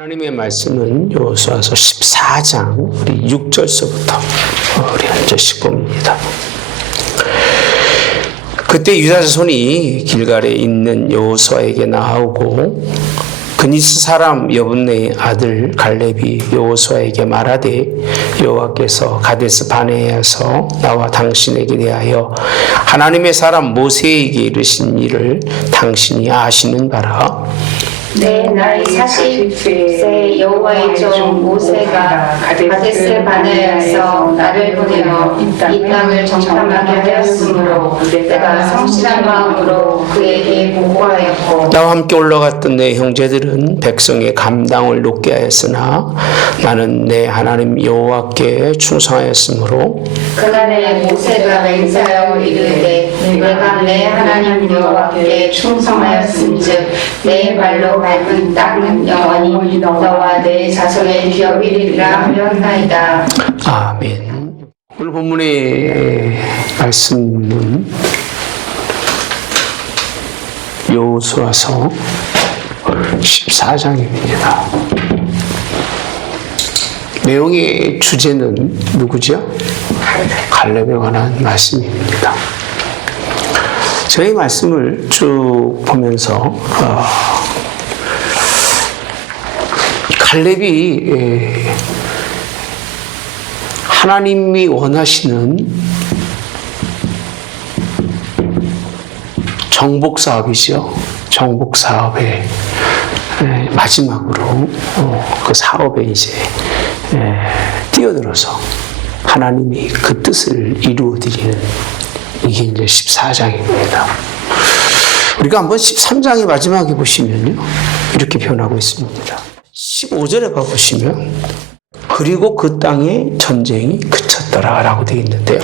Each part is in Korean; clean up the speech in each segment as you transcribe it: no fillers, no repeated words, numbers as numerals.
하나님의 말씀은 여호수아서 14장 우리 6절서부터 우리 한 절씩 봅니다. 그때 유다 자손이 길갈에 있는 여호수아에게 나아오고 그니스 사람 여분네의 아들 갈렙이 여호수아에게 말하되 여호와께서 가데스 바네아에서 나와 당신에게 대하여 하나님의 사람 모세에게 이르신 일을 당신이 아시는 바라. 내 나이 40세 여호와의 종 모세가 가데스 바네아에서 나를 보내어 이 땅을 정탐하게 하였으므로 내가 성실한 마음으로 그에게 보고하였고 나와 함께 올라갔던 내 형제들은 백성의 감당을 높게 하였으나 나는 내 하나님 여호와께 충성하였으므로 그날에 모세가 맹세하여 이르되 내가 내 하나님 여호와께 충성하였은즉 내 발로 밟은 땅은 영원히 너와 내 자손의 기업이리라 하였나이다. 아멘. 오늘 본문의 말씀은 여호수아서 14장입니다. 내용의 주제는 누구죠? 갈렙에 관한 말씀입니다. 저희 말씀을 쭉 보면서 갈렙이 하나님이 원하시는 정복사업이죠. 정복사업의 마지막으로 그 사업에 이제 뛰어들어서 하나님이 그 뜻을 이루어드리는 이게 이제 14장입니다. 우리가 한번 13장의 마지막에 보시면요. 이렇게 표현하고 있습니다. 15절에 가보시면 그리고 그 땅에 전쟁이 그쳤더라 라고 되어 있는데요.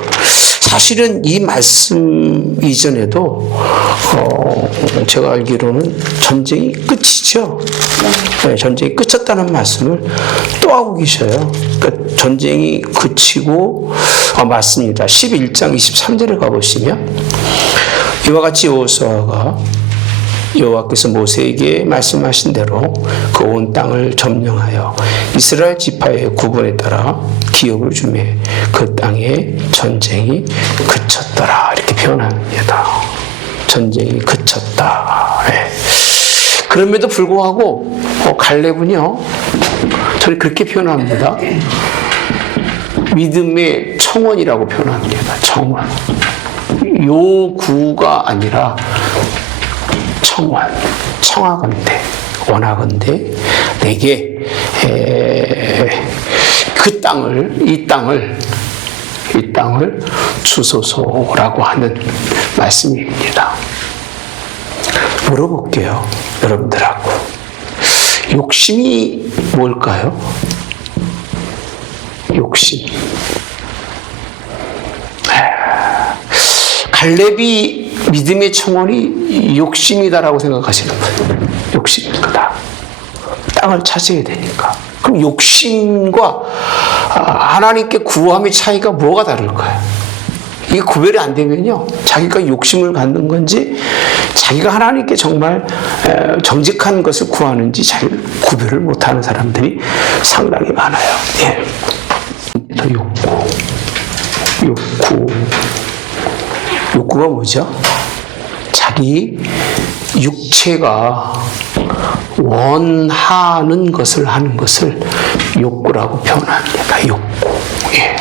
사실은 이 말씀 이전에도 제가 알기로는 전쟁이 끝이죠. 네, 전쟁이 끝쳤다는 말씀을 또 하고 계셔요. 그러니까 전쟁이 그치고 맞습니다. 11장 23절에 가보시면 이와 같이 여호수아가 여호와께서 모세에게 말씀하신 대로 그 온 땅을 점령하여 이스라엘 지파의 구분에 따라 기업을 주매 그 땅에 전쟁이 그쳤더라 이렇게 표현합니다. 전쟁이 그쳤다. 네. 그럼에도 불구하고 갈렙은요 저를 그렇게 표현합니다. 믿음의 청원이라고 표현합니다. 청원. 요구가 아니라 청원, 청하건대, 원하건대 내게 그 땅을, 이 땅을 주소서라고 하는 말씀입니다. 물어볼게요, 여러분들하고. 욕심이 뭘까요? 욕심. 갈렙이 믿음의 청원이 욕심이다라고 생각하시는 거예요. 욕심이다. 땅을 차지해야 되니까. 그럼 욕심과 하나님께 구함의 차이가 뭐가 다를까요? 이게 구별이 안 되면요. 자기가 욕심을 갖는 건지 자기가 하나님께 정말 정직한 것을 구하는지 잘 구별을 못하는 사람들이 상당히 많아요. 예. 욕구가 뭐죠? 자기 육체가 원하는 것을 하는 것을 욕구라고 표현합니다. 욕구. 예.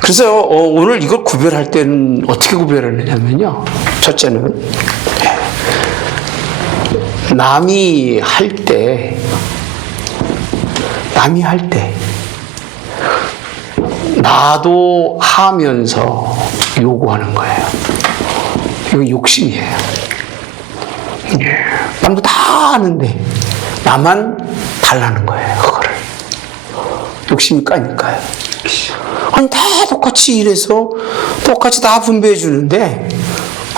그래서 오늘 이걸 구별할 때는 어떻게 구별하느냐면요. 첫째는 남이 할 때 나도 하면서 요구하는 거예요. 이거 욕심이에요. 예. 남도 다 하는데 나만 달라는 거예요. 그거를. 욕심이 까니까요. 아니 다 똑같이 일해서 똑같이 다 분배해 주는데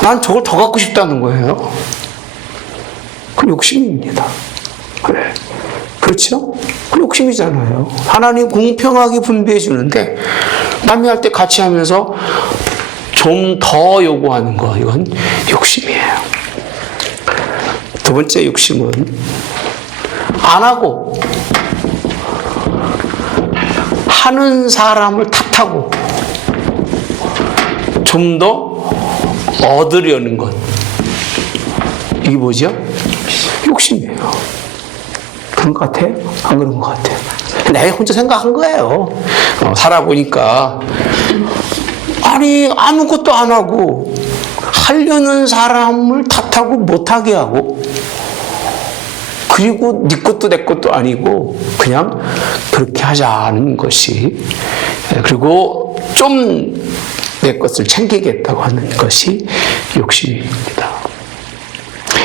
난 저걸 더 갖고 싶다는 거예요. 그 욕심입니다. 네. 그렇죠? 그 욕심이잖아요. 하나님 공평하게 분배해 주는데 남이 할 때 같이 하면서 좀 더 요구하는 거 이건 욕심이에요. 두 두 번째 욕심은 안 하고 하는 사람을 탓하고 좀 더 얻으려는 것. 이게 뭐죠? 욕심이에요. 그런 것 같아요? 안 그런 것 같아요? 내가 혼자 생각한 거예요. 살아보니까 아니 아무것도 안 하고 하려는 사람을 탓하고 못하게 하고 그리고 네 것도 내 것도 아니고 그냥 그렇게 하자는 것이 그리고 좀 내 것을 챙기겠다고 하는 것이 욕심입니다.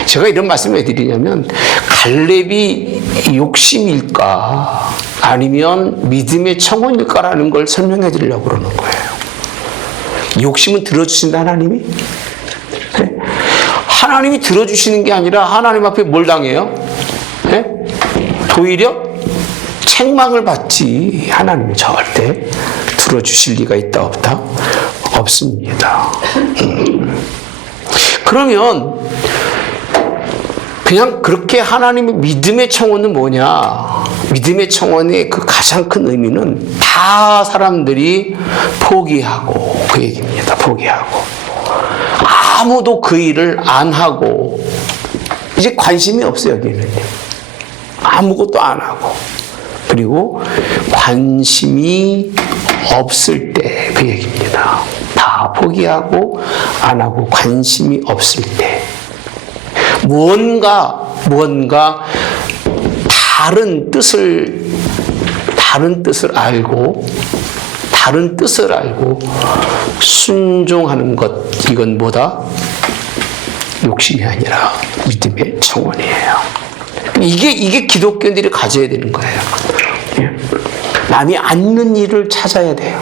제가 이런 말씀을 드리냐면 갈렙이 욕심일까 아니면 믿음의 청혼일까라는 걸 설명해 드리려고 그러는 거예요. 욕심은 들어주신다 하나님이? 네? 하나님이 들어주시는 게 아니라 하나님 앞에 뭘 당해요? 네? 오히려 책망을 받지 하나님이 절대 들어주실 리가 있다 없다? 없습니다. 그러면 그냥 그렇게 하나님의 믿음의 청혼은 뭐냐? 믿음의 청혼의 그 가장 큰 의미는 다 사람들이 포기하고 그 얘기입니다. 포기하고 아무도 그 일을 안 하고 이제 관심이 없어요. 여기는 아무것도 안 하고 그리고 관심이 없을 때 그 얘기입니다. 다 포기하고 안 하고 관심이 없을 때 무언가 다른 뜻을 알고 순종하는 것 이건 뭐다? 욕심이 아니라 믿음의 청혼이에요. 이게 기독교인들이 가져야 되는 거예요. 남이 않는 일을 찾아야 돼요.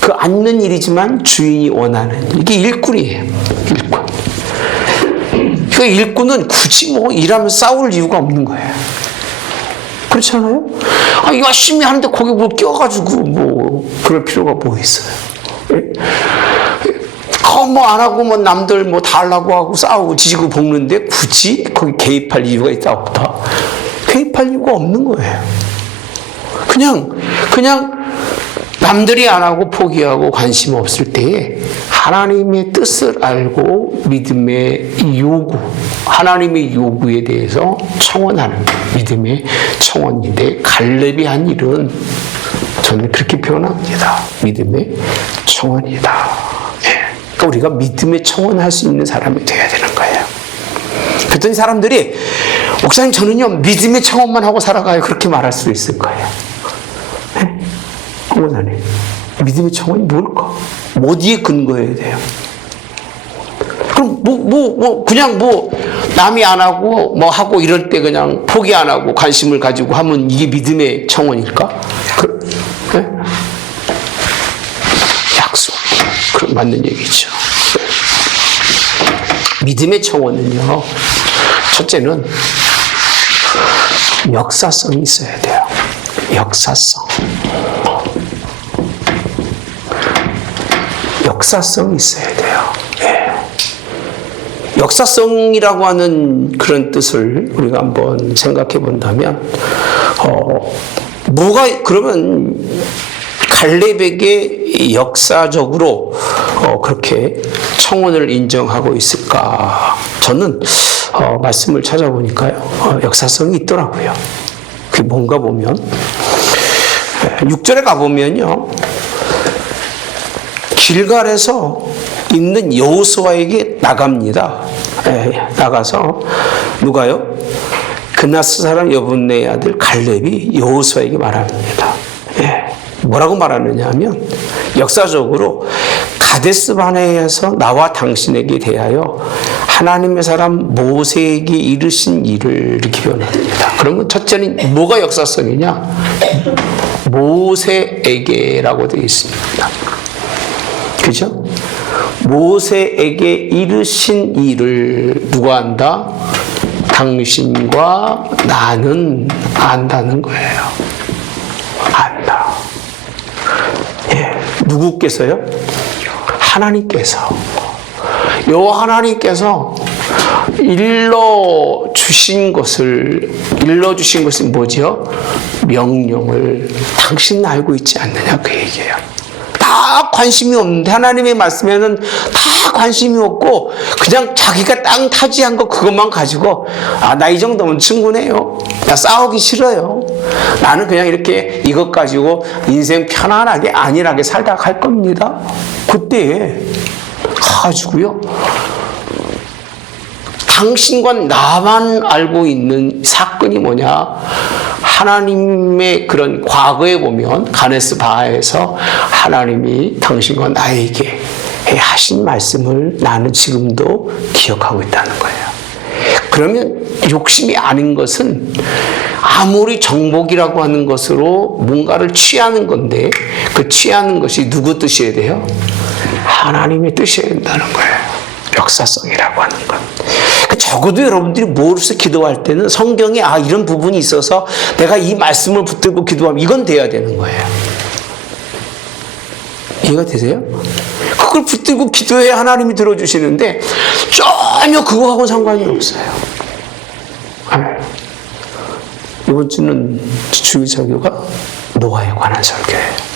그 않는 일이지만 주인이 원하는 이게 일꾼이에요. 일꾼. 그 일꾼은 굳이 뭐 일하면서 싸울 이유가 없는 거예요. 그렇잖아요? 열심히 하는데 거기 뭐 껴가지고 뭐 그럴 필요가 뭐 있어요? 뭐 안 하고 뭐 남들 뭐 다 하려고 하고 싸우고 지지고 볶는데 굳이 거기 개입할 이유가 있다 없다? 개입할 이유가 없는 거예요. 그냥 남들이 안 하고 포기하고 관심 없을 때에 하나님의 뜻을 알고 믿음의 요구, 하나님의 요구에 대해서 청원하는 믿음의 청원인데 갈렙이 한 일은 저는 그렇게 표현합니다. 믿음의 청원이다. 그러니까 우리가 믿음의 청원할 수 있는 사람이 돼야 되는 거예요. 그랬더니 사람들이 목사님 저는요 믿음의 청원만 하고 살아가요 그렇게 말할 수 있을 거예요. 목사님 믿음의 청원이 뭘까? 어디에 근거해야 돼요? 그럼 그냥 남이 안 하고 하고 이럴 때 그냥 포기 안 하고 관심을 가지고 하면 이게 믿음의 청원일까? 네? 약속. 그럼 맞는 얘기죠. 믿음의 청원은요. 첫째는 역사성이 있어야 돼요. 역사성이 있어야 돼요. 예. 역사성이라고 하는 그런 뜻을 우리가 한번 생각해 본다면, 그러면 갈렙에게 역사적으로 그렇게 청원을 인정하고 있을까? 저는 말씀을 찾아보니까요, 역사성이 있더라고요. 그게 뭔가 보면, 6절에 가보면요, 길갈에서 있는 여호수아에게 나갑니다. 나가서 누가요? 그나스 사람 여분네의 아들 갈렙이 여호수아에게 말합니다. 뭐라고 말하느냐 하면 역사적으로 가데스 바네아에서 나와 당신에게 대하여 하나님의 사람 모세에게 이르신 일을 이렇게 표현합니다. 그러면 첫째는 뭐가 역사성이냐? 모세에게라고 되어 있습니다. 그죠? 모세에게 이르신 일을 누가 안다? 당신과 나는 안다는 거예요. 안다. 누구께서요? 하나님께서. 하나님께서 일러주신 것은 뭐죠? 명령을 당신은 알고 있지 않느냐 그 얘기예요. 다 관심이 없는데 하나님의 말씀에는 다 관심이 없고 그냥 자기가 땅 타지한 거 그것만 가지고 나 이 정도면 충분해요. 나 싸우기 싫어요. 나는 그냥 이렇게 이것 가지고 인생 편안하게 안일하게 살다 갈 겁니다. 그때 가지고요. 당신과 나만 알고 있는 사건이 뭐냐? 하나님의 그런 과거에 보면 가네스 바에서 하나님이 당신과 나에게 하신 말씀을 나는 지금도 기억하고 있다는 거예요. 그러면 욕심이 아닌 것은 아무리 정복이라고 하는 것으로 뭔가를 취하는 건데 그 취하는 것이 누구 뜻이어야 돼요? 하나님의 뜻이어야 된다는 거예요. 역사성이라고 하는 것. 적어도 여러분들이 뭐로서 기도할 때는 성경에 이런 부분이 있어서 내가 이 말씀을 붙들고 기도하면 이건 돼야 되는 거예요. 이해가 되세요? 그걸 붙들고 기도해야 하나님이 들어주시는데 전혀 그거하고는 상관이 없어요. 이번 주는 주일 설교가 노아에 관한 설교예요.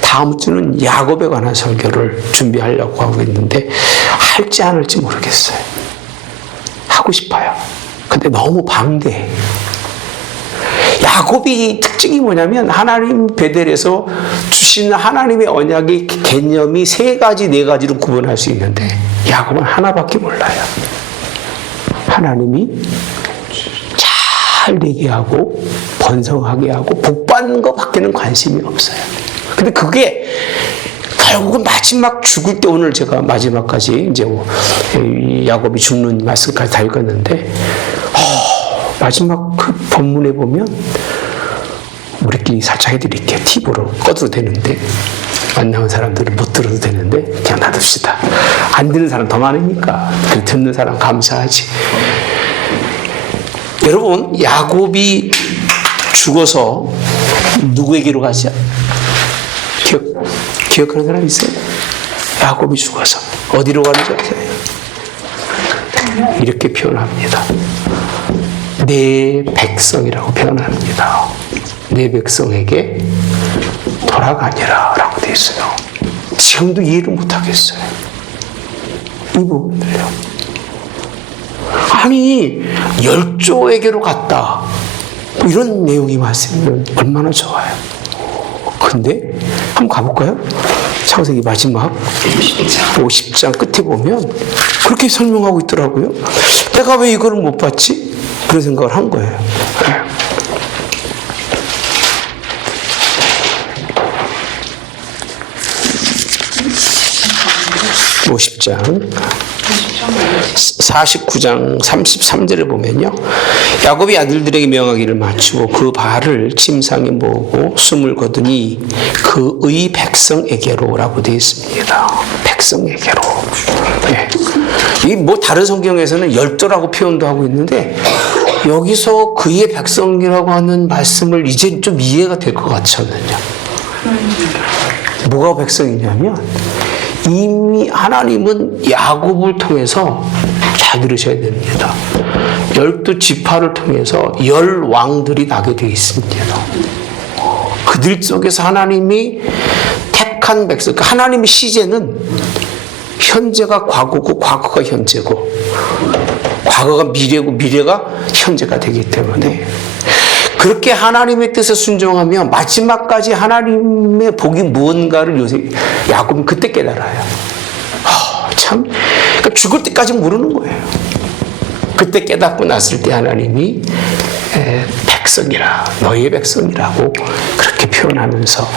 다음 주는 야곱에 관한 설교를 준비하려고 하고 있는데 할지 안 할지 모르겠어요. 하고 싶어요. 근데 너무 방대해. 야곱이 특징이 뭐냐면 하나님 베델에서 주신 하나님의 언약의 개념이 3가지, 4가지로 구분할 수 있는데 야곱은 하나밖에 몰라요. 하나님이 잘 되게 하고 번성하게 하고 복받는 것밖에는 관심이 없어요. 근데 그게 결국은 마지막 죽을 때 오늘 제가 마지막까지 이제 야곱이 죽는 말씀까지 다 읽었는데 마지막 그 본문에 보면 우리끼리 살짝 해드릴게요. 팁으로 꺼도 되는데 만나는 사람들은 못 들어도 되는데 그냥 놔둡시다. 안 듣는 사람 더 많으니까 듣는 사람 감사하지. 여러분 야곱이 죽어서 누구에게로 가죠? 기억하는 사람 있어요? 야곱이 죽어서 어디로 가는지 아세요? 이렇게 표현합니다. 내 백성이라고 표현합니다. 내 백성에게 돌아가니라 라고 되어 있어요. 지금도 이해를 못하겠어요. 이 부분들요. 아니 10조에게로 갔다 이런 내용이 말씀이면 얼마나 좋아요. 근데 한번 가볼까요? 창세기 마지막 50장 끝에 보면 그렇게 설명하고 있더라고요. 내가 왜 이거를 못 봤지? 그런 생각을 한 거예요. 50장 49장 33절에 보면요. 야곱이 아들들에게 명하기를 마치고 그 발을 침상에 모으고 숨을 거두니 그의 백성에게로라고 되어 있습니다. 백성에게로. 네. 이 뭐 다른 성경에서는 열조라고 표현도 하고 있는데 여기서 그의 백성이라고 하는 말씀을 이제 좀 이해가 될 것 같거든요. 뭐가 백성이냐면 이미 하나님은 야곱을 통해서 잘 들으셔야 됩니다. 12지파를 통해서 10왕들이 나게 되어 있습니다. 그들 속에서 하나님이 택한 백성, 하나님의 시제는 현재가 과거고 과거가 현재고 과거가 미래고 미래가 현재가 되기 때문에 그렇게 하나님의 뜻에 순종하면 마지막까지 하나님의 복이 무언가를 요새 야곱은 그때 깨달아요. 참 그러니까 죽을 때까지 모르는 거예요. 그때 깨닫고 났을 때 하나님이 백성이라 너희의 백성이라고 그렇게 표현하면서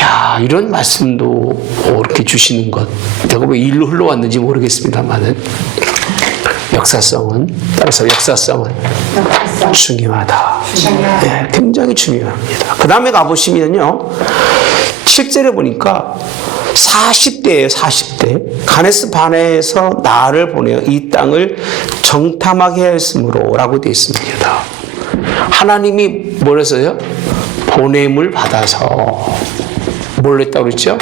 야 이런 말씀도 이렇게 주시는 것 내가 왜 일로 흘러왔는지 모르겠습니다만은 역사성은 따라서 역사성은 중요하다. 네, 굉장히 중요합니다. 그 다음에 가보시면요 7절에 보니까 40대예요. 40대 가네스 바네에서 나를 보내어 이 땅을 정탐하게 하였으므로 라고 되어 있습니다. 하나님이 뭘 했어요? 보냄을 받아서 뭘 했다고 그랬죠?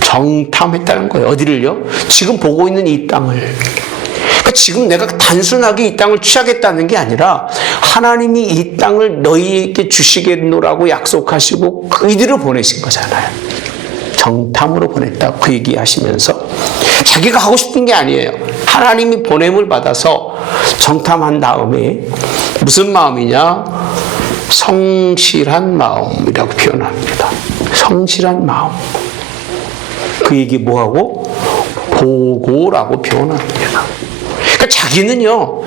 정탐했다는 거예요. 어디를요? 지금 보고 있는 이 땅을. 그러니까 지금 내가 단순하게 이 땅을 취하겠다는 게 아니라 하나님이 이 땅을 너희에게 주시겠노라고 약속하시고 이들을 보내신 거잖아요. 정탐으로 보냈다 그 얘기하시면서 자기가 하고 싶은 게 아니에요. 하나님이 보냄을 받아서 정탐한 다음에 무슨 마음이냐? 성실한 마음이라고 표현합니다. 성실한 마음. 그 얘기 뭐하고? 보고라고 표현합니다. 그러니까 자기는요,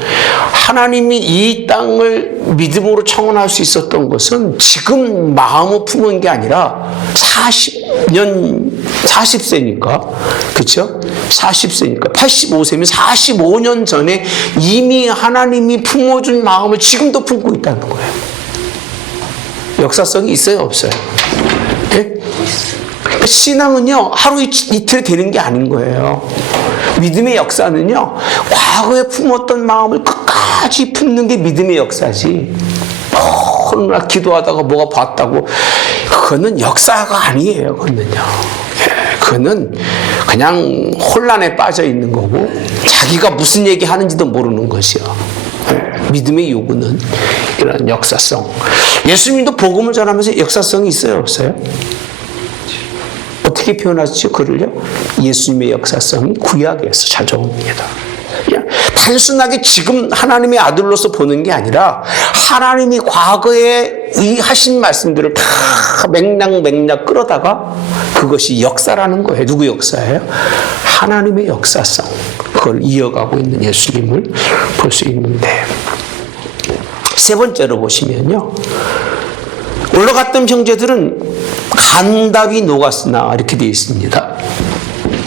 하나님이 이 땅을 믿음으로 청원할 수 있었던 것은 지금 마음을 품은 게 아니라 40세니까, 그쵸? 40세니까, 85세면 45년 전에 이미 하나님이 품어준 마음을 지금도 품고 있다는 거예요. 역사성이 있어요, 없어요? 네? 신앙은요, 하루 이틀 되는 게 아닌 거예요. 믿음의 역사는요, 과거에 품었던 마음을 끝까지 품는 게 믿음의 역사지. 오늘 기도하다가 뭐가 봤다고, 그거는 역사가 아니에요, 그거는요. 그거는 그냥 혼란에 빠져 있는 거고, 자기가 무슨 얘기 하는지도 모르는 것이요. 믿음의 요구는 이런 역사성. 예수님도 복음을 전하면서 역사성이 있어요, 없어요? 어떻게 표현하시죠? 그를요? 예수님의 역사성이 구약에서 찾아옵니다. 단순하게 지금 하나님의 아들로서 보는 게 아니라 하나님이 과거에 이 하신 말씀들을 다 맥락 끌어다가 그것이 역사라는 거예요. 누구 역사예요? 하나님의 역사성. 그걸 이어가고 있는 예수님을 볼 수 있는데, 세 번째로 보시면요, 올라갔던 형제들은 간담이 녹았으나 이렇게 되어 있습니다.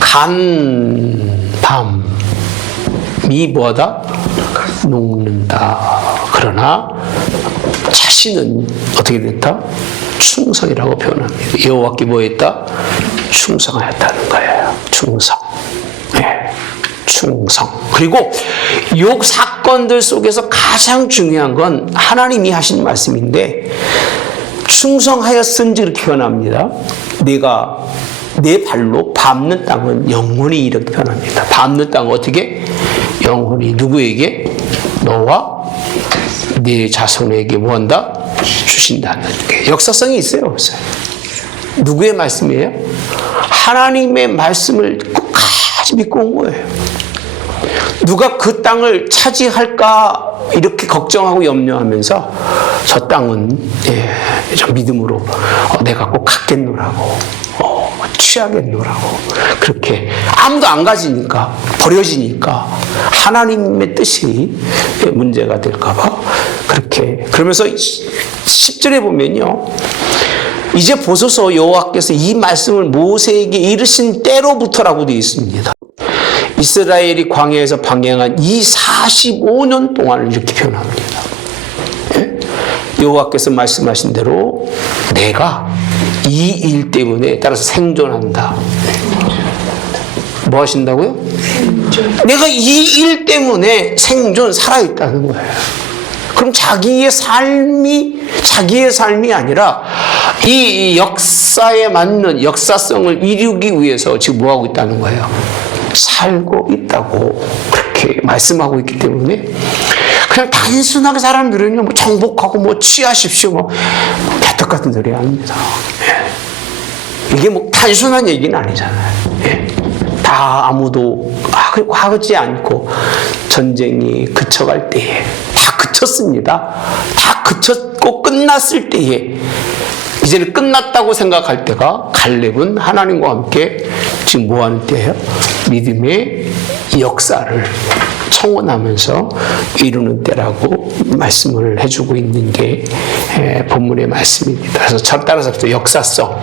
간담이 뭐하다? 녹는다. 그러나 자신은 어떻게 됐다? 충성이라고 표현합니다. 여호와께 뭐했다? 충성하였다는 거예요. 충성. 네. 충성. 그리고 요 사건들 속에서 가장 중요한 건 하나님이 하신 말씀인데, 충성하였은지 이렇게 표현합니다. 내가 내 발로 밟는 땅은 영원히 이렇게 표현합니다. 밟는 땅은 어떻게? 영원히. 누구에게? 너와 네 자손에게 뭐한다? 주신다는 게 역사성이 있어요, 없어요? 누구의 말씀이에요? 하나님의 말씀을 끝까지 믿고 온 거예요. 누가 그 땅을 차지할까 이렇게 걱정하고 염려하면서 저 땅은 저 믿음으로 내가 꼭 갖겠노라고, 취하겠노라고, 그렇게 아무도 안 가지니까, 버려지니까 하나님의 뜻이 문제가 될까봐 그렇게. 그러면서 10절에 보면요, 이제 보소서 여호와께서 이 말씀을 모세에게 이르신 때로부터라고 되어 있습니다. 이스라엘이 광야에서 방향한 이 45년 동안을 이렇게 표현합니다. 여호와께서 말씀하신 대로 내가 이 일 때문에 따라서 생존한다. 뭐 하신다고요? 내가 이 일 때문에 살아있다는 거예요. 그럼 자기의 삶이 아니라 이 역사에 맞는 역사성을 이루기 위해서 지금 뭐 하고 있다는 거예요? 살고 있다고 그렇게 말씀하고 있기 때문에, 그냥 단순하게 사람들은요, 뭐 정복하고 뭐 취하십시오, 뭐 개떡 같은 소리 합니다. 이게 뭐 단순한 얘기는 아니잖아요. 다 아무도 하지 않고 전쟁이 그쳐갈 때에, 다 그쳤습니다. 다 그쳤고 끝났을 때에, 이제는 끝났다고 생각할 때가 갈렙은 하나님과 함께 지금 뭐 하는 때예요? 믿음의 역사를 청원하면서 이루는 때라고 말씀을 해주고 있는 게 본문의 말씀입니다. 그래서 따라서 역사성.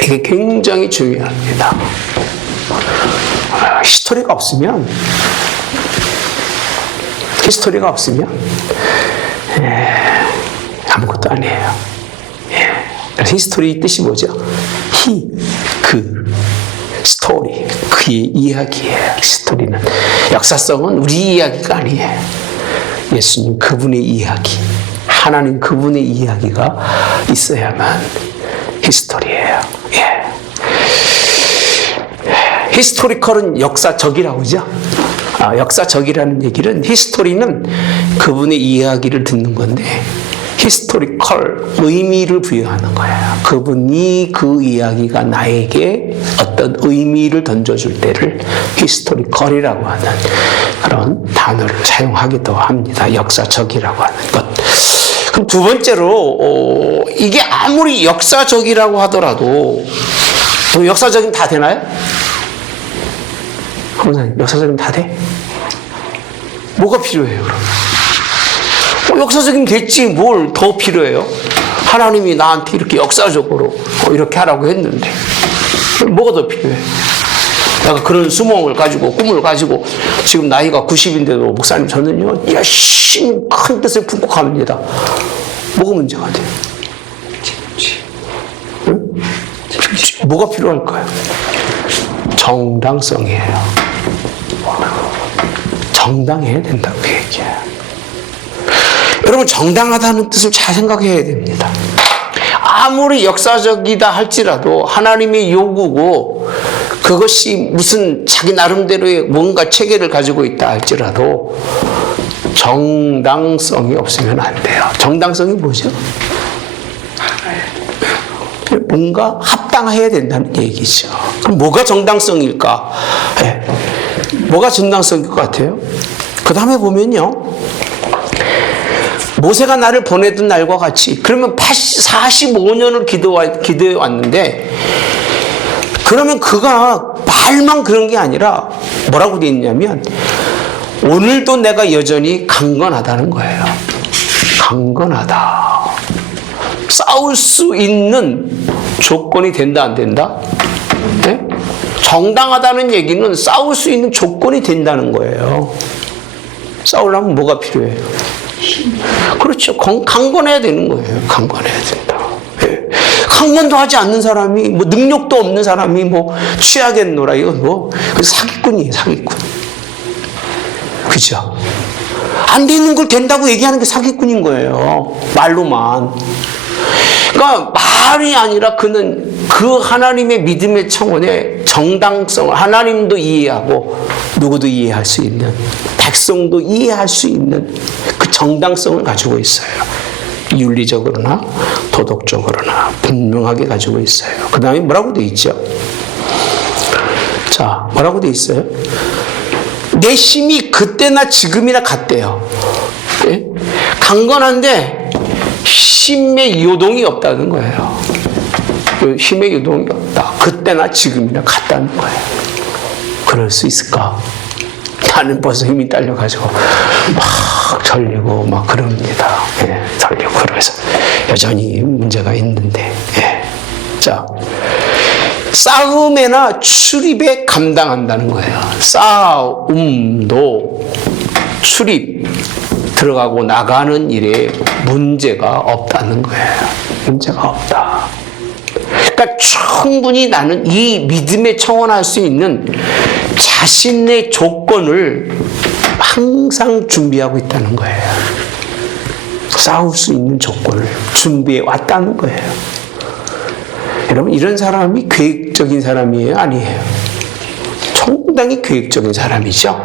이게 굉장히 중요합니다. 히스토리가 없으면 아무것도 아니에요. 그래서 히스토리 뜻이 뭐죠? 스토리, 그의 이야기예요. 스토리는. 역사성은 우리 이야기가 아니에요. 예수님 그분의 이야기, 하나님 그분의 이야기가 있어야만 히스토리예요. 히스토리컬은 역사적이라고 하죠. 역사적이라는 얘기는 히스토리는 그분의 이야기를 듣는 건데 히스토리컬 의미를 부여하는 거예요. 그분이 그 이야기가 나에게 어떤 의미를 던져줄 때를 히스토리컬이라고 하는 그런 단어를 사용하기도 합니다. 역사적이라고 하는 것. 그럼 두 번째로 이게 아무리 역사적이라고 하더라도 역사적이면 다 되나요? 한번 역사적이면 다 돼? 뭐가 필요해요, 그럼? 역사적이면 됐지, 뭘 더 필요해요? 하나님이 나한테 이렇게 역사적으로 이렇게 하라고 했는데, 뭐가 더 필요해? 내가 그런 수몽을 가지고, 꿈을 가지고, 지금 나이가 90인데도 목사님 저는요, 열심히 큰 뜻을 품고 갑니다. 뭐가 문제가 돼요? 응? 뭐가 필요할까요? 정당성이에요. 정당해야 된다고 얘기해요. 여러분, 정당하다는 뜻을 잘 생각해야 됩니다. 아무리 역사적이다 할지라도 하나님의 요구고 그것이 무슨 자기 나름대로의 뭔가 체계를 가지고 있다 할지라도 정당성이 없으면 안 돼요. 정당성이 뭐죠? 뭔가 합당해야 된다는 얘기죠. 그럼 뭐가 정당성일까? 네. 뭐가 정당성일 것 같아요? 그 다음에 보면요. 모세가 나를 보내던 날과 같이 그러면 45년을 기도해 왔는데 그러면 그가 말만 그런 게 아니라 뭐라고 되어 있냐면 오늘도 내가 여전히 강건하다는 거예요. 강건하다. 싸울 수 있는 조건이 된다 안 된다? 네? 정당하다는 얘기는 싸울 수 있는 조건이 된다는 거예요. 싸우려면 뭐가 필요해요? 그렇죠. 강건해야 되는 거예요. 강건해야 된다. 네. 강건도 하지 않는 사람이 뭐 능력도 없는 사람이 뭐 취하겠노라 이건 뭐 사기꾼이에요. 사기꾼. 그죠? 안 되는 걸 된다고 얘기하는 게 사기꾼인 거예요. 말로만. 그러니까 말이 아니라 그는 그 하나님의 믿음의 청원의 정당성을 하나님도 이해하고 누구도 이해할 수 있는 백성도 이해할 수 있는 그 정당성을 가지고 있어요. 윤리적으로나 도덕적으로나 분명하게 가지고 있어요. 그 다음에 뭐라고 돼 있죠? 자, 뭐라고 돼 있어요? 내 힘이 그때나 지금이나 같대요. 네? 강건한데 힘의 요동이 없다는 거예요. 힘의 요동이 없다. 그때나 지금이나 같다는 거예요. 그럴 수 있을까? 나는 벌써 힘이 딸려가지고 막 절리고 막 그럽니다. 예, 절리고 그러면서 여전히 문제가 있는데. 예. 자, 싸움에나 출입에 감당한다는 거예요. 싸움도 출입 들어가고 나가는 일에 문제가 없다는 거예요. 문제가 없다. 그러니까 충분히 나는 이 믿음에 청원할 수 있는 자신의 조건을 항상 준비하고 있다는 거예요. 싸울 수 있는 조건을 준비해 왔다는 거예요. 여러분, 이런 사람이 계획적인 사람이에요? 아니에요? 상당히 계획적인 사람이죠.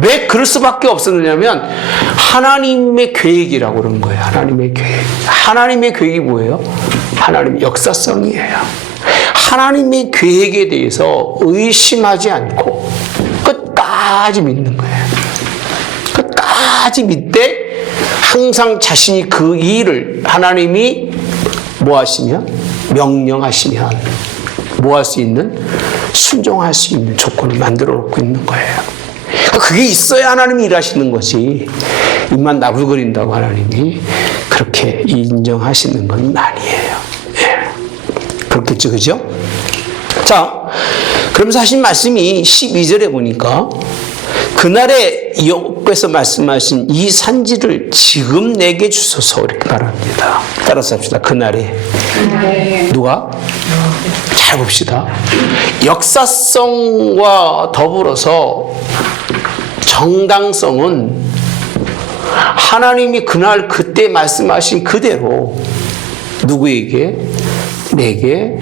왜 그럴 수밖에 없었느냐면 하나님의 계획이라고 그러는 거예요. 하나님의 계획. 하나님의 계획이 뭐예요? 하나님의 역사성이에요. 하나님의 계획에 대해서 의심하지 않고 끝까지 믿는 거예요. 끝까지 믿되 항상 자신이 그 일을 하나님이 뭐 하시면 명령하시면 뭐 할 수 있는 순종할 수 있는 조건을 만들어 놓고 있는 거예요. 그게 있어야 하나님이 일하시는 거지. 입만 나불거린다고 하나님이 그렇게 인정하시는 건 아니에요. 예. 그렇겠죠, 그죠? 자, 그러면서 하신 말씀이 12절에 보니까 그날에 여호와께서 말씀하신 이 산지를 지금 내게 주소서 이렇게 말합니다. 따라서 합시다. 그날에 누가? 잘 봅시다. 역사성과 더불어서 정당성은 하나님이 그날 그때 말씀하신 그대로 누구에게? 내게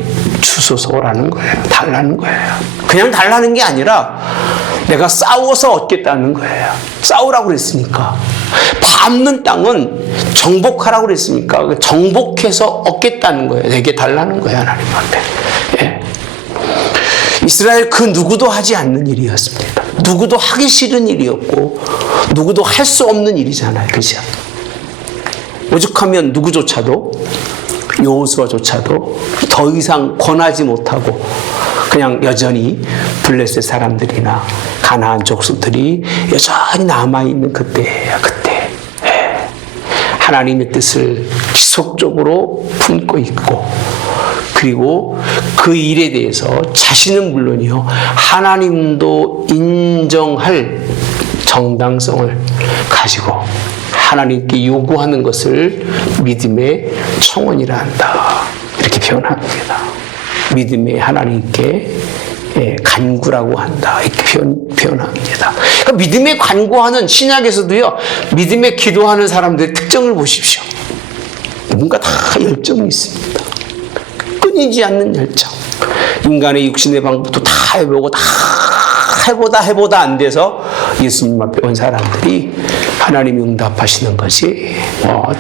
주소서라는 거예요. 달라는 거예요. 그냥 달라는 게 아니라 내가 싸워서 얻겠다는 거예요. 싸우라고 그랬으니까. 밟는 땅은 정복하라고 그랬으니까 정복해서 얻겠다는 거예요. 내게 달라는 거예요. 하나님한테. 예. 이스라엘 그 누구도 하지 않는 일이었습니다. 누구도 하기 싫은 일이었고 누구도 할 수 없는 일이잖아요. 그죠? 오죽하면 누구조차도 여호수아조차도 더 이상 권하지 못하고 그냥 여전히 블레셋 사람들이나 가나안 족속들이 여전히 남아있는 그때예요. 그때. 예. 하나님의 뜻을 지속적으로 품고 있고 그리고 그 일에 대해서 자신은 물론이요 하나님도 인정할 정당성을 가지고 하나님께 요구하는 것을 믿음의 청원이라 한다. 이렇게 표현합니다. 믿음의 하나님께 간구라고 한다. 이렇게 표현합니다. 그러니까 믿음의 간구하는 신약에서도요. 믿음의 기도하는 사람들의 특징을 보십시오. 뭔가 다 열정이 있습니다. 끊이지 않는 열정. 인간의 육신의 방법도 다 해보고 다 해보다 안 돼서 예수님 앞에 온 사람들이 하나님이 응답하시는 것이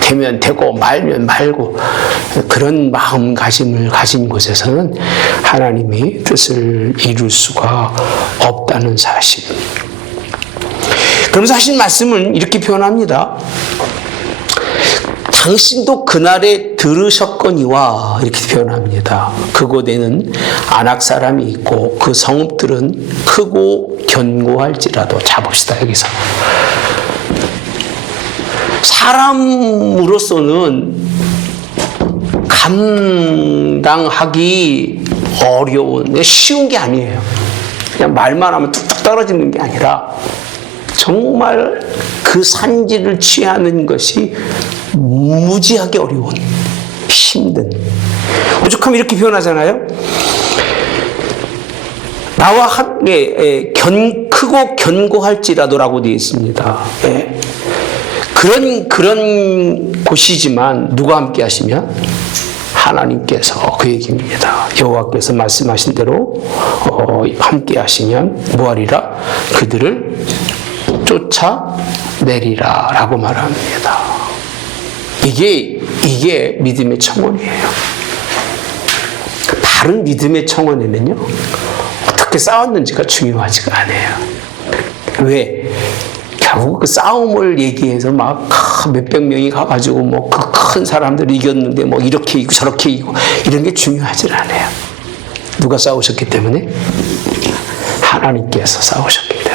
되면 되고 말면 말고 그런 마음가짐을 가진 곳에서는 하나님의 뜻을 이룰 수가 없다는 사실. 그러면서 하신 말씀은 이렇게 표현합니다. 당신도 그날에 들으셨거니와 이렇게 표현합니다. 그곳에는 아낙 사람이 있고 그 성읍들은 크고 견고할지라도 자봅시다. 여기서 사람으로서는 감당하기 어려운 쉬운 게 아니에요. 그냥 말만 하면 뚝뚝 떨어지는 게 아니라 정말 그 산지를 취하는 것이 무지하게 어려운, 힘든. 오죽하면 이렇게 표현하잖아요. 나와 함께 크고 견고할지라도라고 되어 있습니다. 예. 그런 곳이지만 누가 함께 하시면 하나님께서 그 얘기입니다. 여호와께서 말씀하신 대로 함께 하시면 뭐하리라? 그들을 쫓아내리라 라고 말합니다. 이게 믿음의 청원이에요. 바른 믿음의 청원에는요, 어떻게 싸웠는지가 중요하지가 않아요. 왜? 결국 그 싸움을 얘기해서 막 몇백 명이 가가지고 뭐 그 큰 사람들이 이겼는데 뭐 이렇게 이기고 저렇게 이기고 이런 게 중요하지 않아요. 누가 싸우셨기 때문에? 하나님께서 싸우셨기 때문에.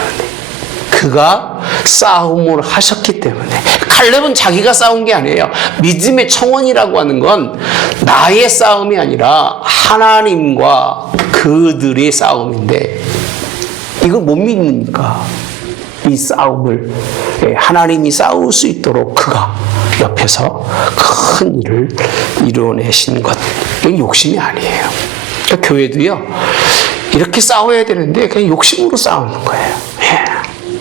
그가 싸움을 하셨기 때문에. 칼렙은 자기가 싸운 게 아니에요. 믿음의 청원이라고 하는 건 나의 싸움이 아니라 하나님과 그들의 싸움인데 이걸 못 믿으니까 이 싸움을 하나님이 싸울 수 있도록 그가 옆에서 큰 일을 이루어내신 것. 이건 욕심이 아니에요. 그러니까 교회도요. 이렇게 싸워야 되는데 그냥 욕심으로 싸우는 거예요.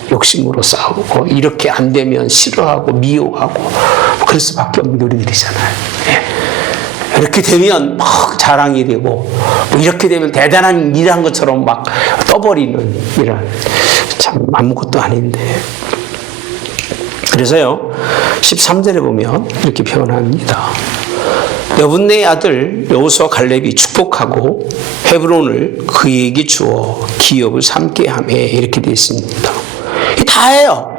욕심으로 싸우고 이렇게 안 되면 싫어하고 미워하고 그럴 수밖에 없는 우리들이잖아요. 이렇게 되면 막 자랑이 되고 이렇게 되면 대단한 일한 것처럼 막 떠버리는 이런 참 아무것도 아닌데. 그래서요 13절에 보면 이렇게 표현합니다. 여분네의 아들 여호수아 갈렙이 축복하고 헤브론을 그에게 주어 기업을 삼게 하며 이렇게 되어 있습니다. 다예요.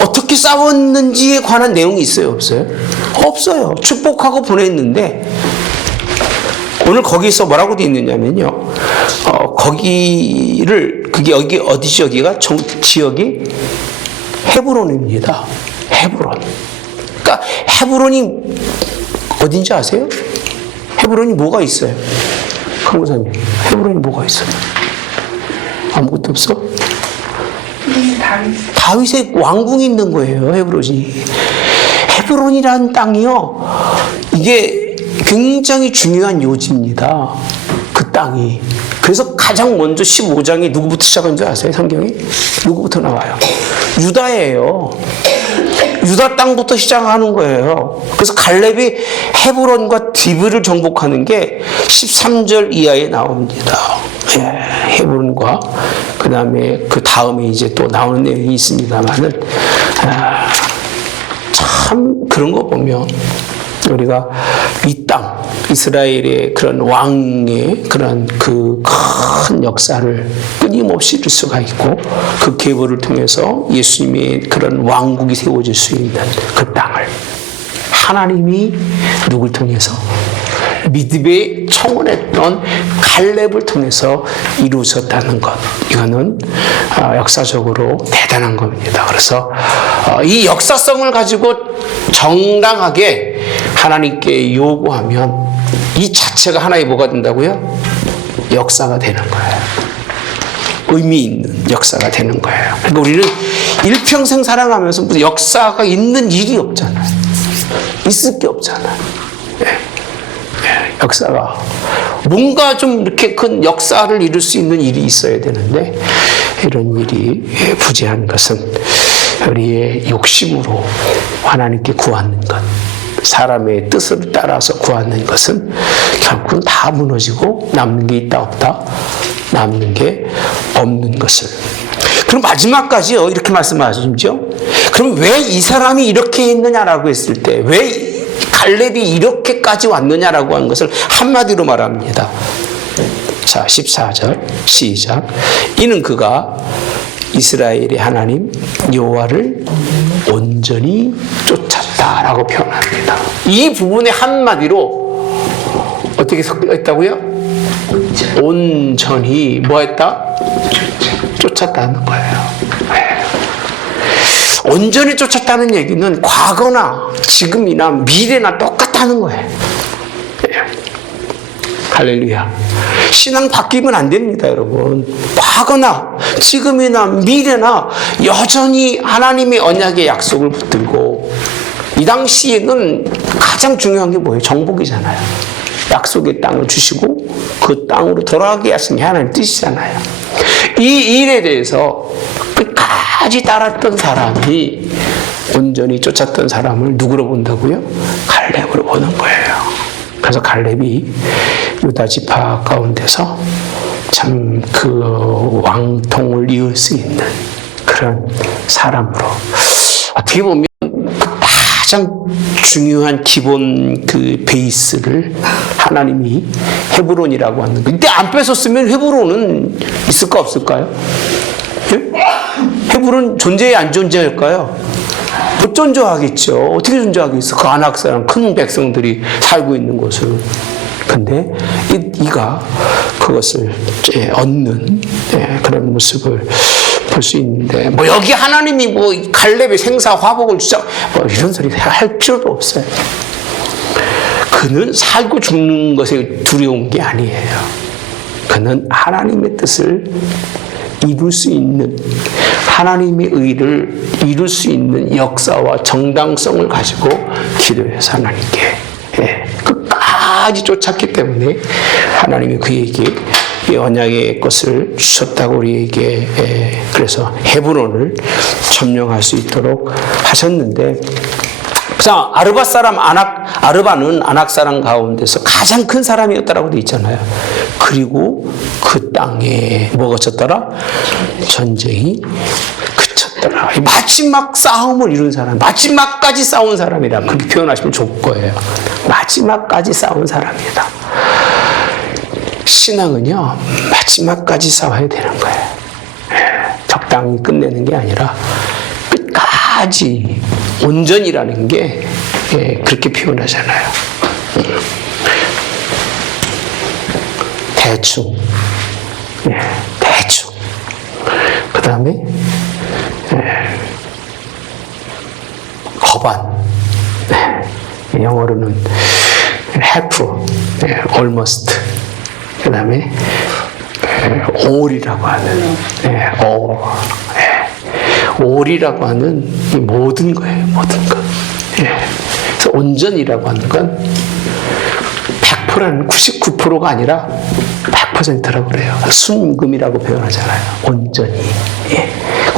어떻게 싸웠는지에 관한 내용이 있어요? 없어요? 없어요. 축복하고 보냈는데 오늘 거기서 뭐라고 되어 있느냐면요. 그게 여기 어디지? 여기가 지역이 헤브론입니다. 헤브론. 그러니까 헤브론이 어딘지 아세요? 헤브론이 뭐가 있어요? 강구사님, 헤브론이 뭐가 있어요? 아무것도 없어? 다윗의 왕궁이 있는 거예요. 헤브론이. 헤브론이라는 땅이요. 이게 굉장히 중요한 요지입니다. 그 땅이. 그래서 가장 먼저 15장이 누구부터 시작한 줄 아세요? 성경이? 누구부터 나와요? 유다예요. 유다 땅부터 시작하는 거예요. 그래서 갈렙이 헤브론과 디브를 정복하는 게 13절 이하에 나옵니다. 예, 헤브론과 그 다음에 이제 또 나오는 내용이 있습니다만은 참 그런 거 보면 우리가 이 땅, 이스라엘의 그런 왕의 그런 그 큰 역사를 끊임없이 볼 수가 있고 그 계보를 통해서 예수님의 그런 왕국이 세워질 수 있는 그 땅을 하나님이 누굴 통해서 믿음에 청원했던 갈렙을 통해서 이루어졌다는 것, 이거는 역사적으로 대단한 겁니다. 그래서 이 역사성을 가지고 정당하게 하나님께 요구하면 이 자체가 하나의 뭐가 된다고요? 역사가 되는 거예요. 의미 있는 역사가 되는 거예요. 그러니까 우리는 일평생 살아가면서 무슨 역사가 있는 일이 없잖아요. 있을 게 없잖아요. 역사가 뭔가 좀 이렇게 큰 역사를 이룰 수 있는 일이 있어야 되는데 이런 일이 부재한 것은 우리의 욕심으로 하나님께 구하는 것, 사람의 뜻을 따라서 구하는 것은 결국은 다 무너지고 남는 게 있다 없다? 남는 게 없는 것을. 그럼 마지막까지요 이렇게 말씀하시죠. 그럼 왜 이 사람이 이렇게 했느냐라고 했을 때 왜 갈렙이 이렇게까지 왔느냐라고 하는 것을 한마디로 말합니다. 자, 14절 시작. 이는 그가 이스라엘의 하나님 여호와를 온전히 쫓았다라고 표현합니다. 이 부분의 한마디로 어떻게 했다고요? 온전히 뭐 했다? 쫓았다는 거예요. 온전히 쫓았다는 얘기는 과거나 지금이나 미래나 똑같다는 거예요. 할렐루야. 신앙 바뀌면 안 됩니다, 여러분. 과거나 지금이나 미래나 여전히 하나님의 언약의 약속을 붙들고, 이 당시에는 가장 중요한 게 뭐예요? 정복이잖아요. 약속의 땅을 주시고 그 땅으로 돌아가게 하신 게 하나님 뜻이잖아요. 이 일에 대해서 끝까지 따랐던 사람이 온전히 쫓았던 사람을 누구로 본다고요? 갈렙으로 보는 거예요. 그래서 갈렙이 유다 지파 가운데서 참 그 왕통을 이을 수 있는 그런 사람으로, 어떻게 보면 가장 중요한 기본 그 베이스를 하나님이 헤브론이라고 하는 거. 이때 안 뺏었으면 헤브론은 있을까 없을까요? 헤브론 존재해 안 존재할까요? 못 존재하겠죠. 어떻게 존재하겠어? 그 아낙 사람 큰 백성들이 살고 있는 곳을. 근데 이가 그것을 얻는 그런 모습을 볼 수 있는데, 뭐 여기 하나님이 뭐 갈렙의 생사 화복을 주자 뭐 이런 소리 할 필요도 없어요. 그는 살고 죽는 것에 두려운 게 아니에요. 그는 하나님의 뜻을 이룰 수 있는, 하나님의 의를 이룰 수 있는 역사와 정당성을 가지고 기도해서 하나님께 끝까지 쫓았기 때문에 하나님이 그에게 이 언약의 것을 주셨다고 우리에게 그래서 헤브론을 점령할 수 있도록 하셨는데, 자, 아르바 사람 아르바는 아낙 사람 가운데서 가장 큰 사람이었다라고 되어 있잖아요. 그리고 그 땅에 뭐가 쳤더라? 전쟁이 그쳤더라. 마지막 싸움을 이룬 사람, 마지막까지 싸운 사람이라 그렇게 표현하시면 좋을 거예요. 마지막까지 싸운 사람이다. 신앙은요, 마지막까지 싸워야 되는 거예요. 적당히 끝내는 게 아니라 끝까지 온전이라는 게 그렇게 표현하잖아요. 대충, 대충. 그 다음에 거반. 영어로는 half, almost. 그 다음에 all이라고 하는 all이라고 하는 이 모든 거예요. 모든 것. 그래서 온전이라고 하는 건 100%는 99%가 아니라 100%라고 그래요. 순금이라고 표현하잖아요. 온전히.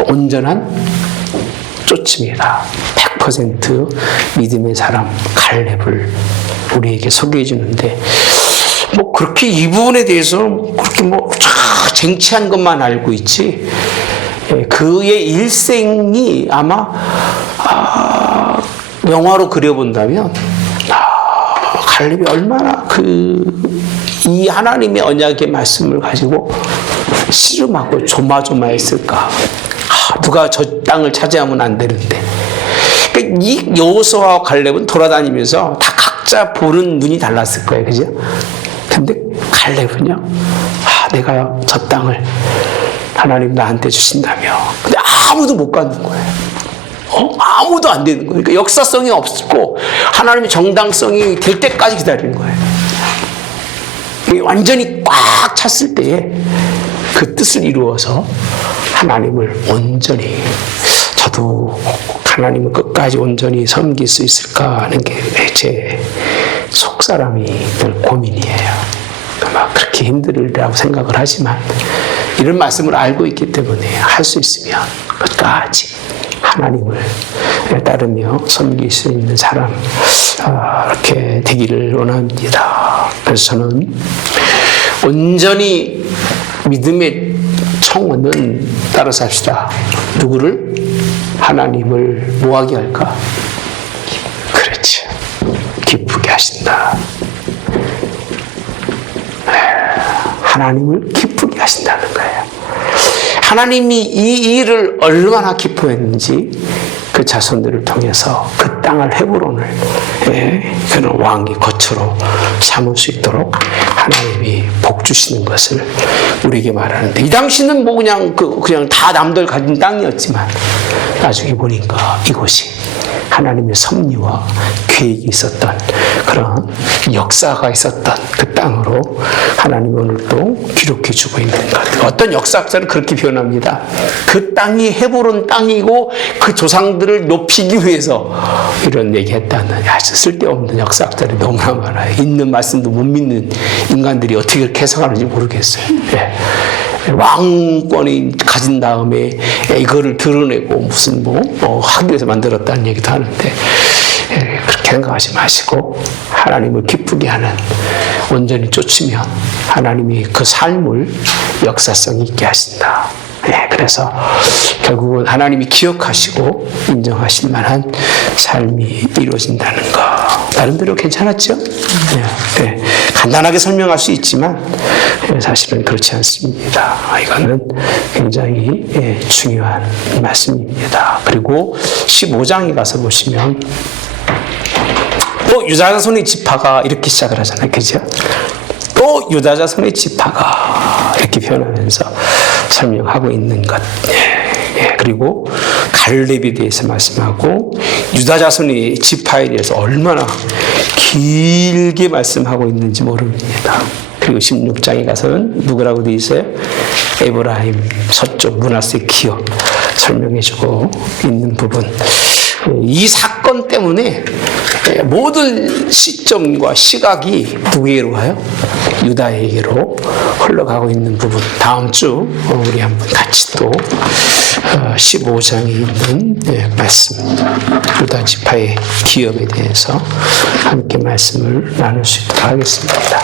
온전한 쫓음이다. 100% 믿음의 사람 갈렙을 우리에게 소개해 주는데, 뭐 그렇게 이 부분에 대해서 그렇게 뭐 쟁취한 것만 알고 있지, 그의 일생이 아마 영화로 그려본다면 갈렙이 얼마나 이 하나님의 언약의 말씀을 가지고 씨름하고 조마조마했을까. 누가 저 땅을 차지하면 안 되는데. 그러니까 이 여호수아와 갈렙은 돌아다니면서 다 각자 보는 눈이 달랐을 거예요, 그죠? 근데 갈렙은요, 내가 저 땅을 하나님 나한테 주신다며. 근데 아무도 못 가는 거예요. 아무도 안 되는 거예요. 그러니까 역사성이 없고 하나님의 정당성이 될 때까지 기다리는 거예요. 완전히 꽉 찼을 때에 그 뜻을 이루어서 하나님을 온전히, 저도 하나님을 끝까지 온전히 섬길 수 있을까 하는 게 제 속사람이 늘 고민이에요. 막 그렇게 힘들으리라고 생각을 하지만 이런 말씀을 알고 있기 때문에 할 수 있으면 끝까지 하나님을 따르며 섬길 수 있는 사람 이렇게 되기를 원합니다. 그래서 저는 온전히 믿음의 청원은 따라서 합시다. 누구를? 하나님을 뭐하게 할까? 그렇죠. 기쁘게 하신다. 하나님을 기쁘게 하신다는 거예요. 하나님이 이 일을 얼마나 기뻐했는지 그 자손들을 통해서 그 땅을 헤브론을 그런 왕이 거처로 삼을 수 있도록 하나님이 복 주시는 것을 우리에게 말하는데, 이 당시는 뭐 그냥 다 남들 가진 땅이었지만 나중에 보니까 이곳이 하나님의 섭리와 계획이 있었던 그런 역사가 있었던 그 땅으로 하나님이 오늘도 기록해 주고 있는 것. 어떤 역사학자는 그렇게 표현합니다. 그 땅이 헤브론 땅이고 그 조상들을 높이기 위해서 이런 얘기했다는, 아주 쓸데없는 역사학자들이 너무나 많아요. 있는 말씀도 못 믿는 인간들이 어떻게 그렇게 해석하는지 모르겠어요. 왕권이 가진 다음에 이거를 드러내고 무슨 하기 위해서 만들었다는 얘기도 하는데, 그렇게 생각하지 마시고 하나님을 기쁘게 하는, 온전히 쫓으면 하나님이 그 삶을 역사성 있게 하신다. 그래서 결국은 하나님이 기억하시고 인정하실 만한 삶이 이루어진다는 거. 나름대로 괜찮았죠? 네. 간단하게 설명할 수 있지만 사실은 그렇지 않습니다. 이거는 굉장히 중요한 말씀입니다. 그리고 15장에 가서 보시면 또 유다 자손의 지파가 이렇게 시작을 하잖아요. 그죠? 또 유다 자손의 지파가 이렇게 표현하면서 설명하고 있는 것. 그리고 갈렙에 대해서 말씀하고 유다 자손의 지파에 대해서 얼마나 길게 말씀하고 있는지 모릅니다. 그리고 16장에 가서는 누구라고 되어 있어요? 에브라임, 서쪽, 므낫세, 기업 설명해주고 있는 부분. 이 사건 때문에 모든 시점과 시각이 누구에게로 가요? 유다에게로 흘러가고 있는 부분. 다음 주 우리 한번 같이 또 15장에 있는 말씀, 유다 지파의 기업에 대해서 함께 말씀을 나눌 수 있도록 하겠습니다.